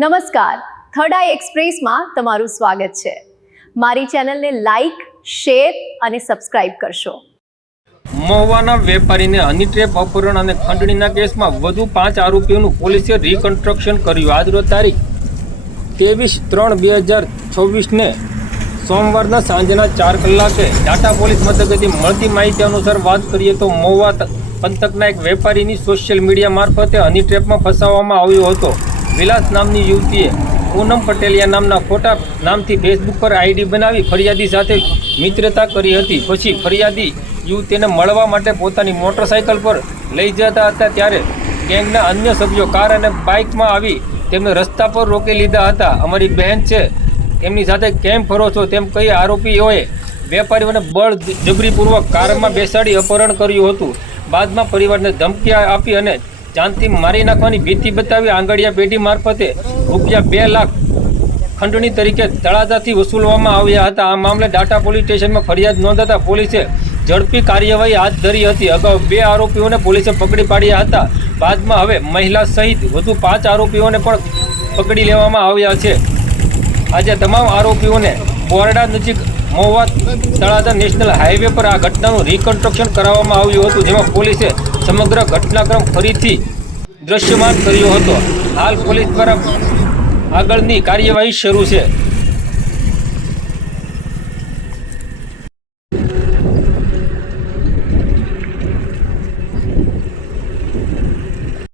નમસ્કાર, થર્ડ આઈ એક્સપ્રેસમાં તમારું સ્વાગત છે। મારી ચેનલને લાઈક, શેર અને સબસ્ક્રાઇબ કરશો। મહુવાના વેપારીને હની ટ્રેપ, અપહરણ અને ખંડણીના કેસમાં વધુ 5 આરોપીઓનું પોલીસે રિકન્સ્ટ્રક્શન કર્યું। આજરોજ તારીખ 23/3/2024ને સોમવારના સાંજના 4 કલાકે ટાટા પોલીસ મથકેથી મળતી માહિતી અનુસાર વાત કરીએ તો મહુવા પંથકના એક વેપારીની સોશિયલ મીડિયા મારફતે હની ટ્રેપમાં ફસાવવામાં આવ્યો હતો। વિલાસ નામની યુવતીએ પૂનમ પટેલિયા નામના ખોટા નામથી ફેસબુક પર આઈડી બનાવી ફરિયાદી સાથે મિત્રતા કરી હતી। પછી ફરિયાદી યુવતીને મળવા માટે પોતાની મોટરસાઇકલ પર લઈ જતા હતા ત્યારે ગેંગના અન્ય સભ્યો કાર અને બાઇકમાં આવી તેમને રસ્તા પર રોકી લીધા હતા। અમારી બહેન છે, એમની સાથે કેમ ફરો છો તેમ કહી આરોપીઓએ વેપારીઓને બળજબરીપૂર્વક કારમાં બેસાડી અપહરણ કર્યું હતું। બાદમાં પરિવારને ધમકી આપી અને જાનથી મારી નાખવાની ભીતિ બતાવી આંગળીયા પેઢી મારફતે રૂપિયા 2 લાખ ખંડણી તરીકે તળાજાથી વસૂલવામાં આવ્યા હતા। આ મામલે ટાટા પોલીસ સ્ટેશનમાં ફરિયાદ નોંધાતા પોલીસે ઝડપી કાર્યવાહી હાથ ધરી હતી। અગાઉ 2 આરોપીઓને પોલીસે પકડી પાડ્યા હતા। બાદમાં હવે મહિલા સહિત વધુ 5 આરોપીઓને પણ પકડી લેવામાં આવ્યા છે। આજે તમામ આરોપીઓને બોરડા નજીક મહુવા તળાજા નેશનલ હાઈવે પર આ ઘટનાનું રિકન્સ્ટ્રક્શન કરાવવામાં આવ્યું હતું, જેમાં પોલીસે સમગ્ર ઘટનાક્રમ ફરીથી દ્રશ્યમાન કર્યો હતો। હાલ પોલીસ દ્વારા આગળની કાર્યવાહી શરૂ છે।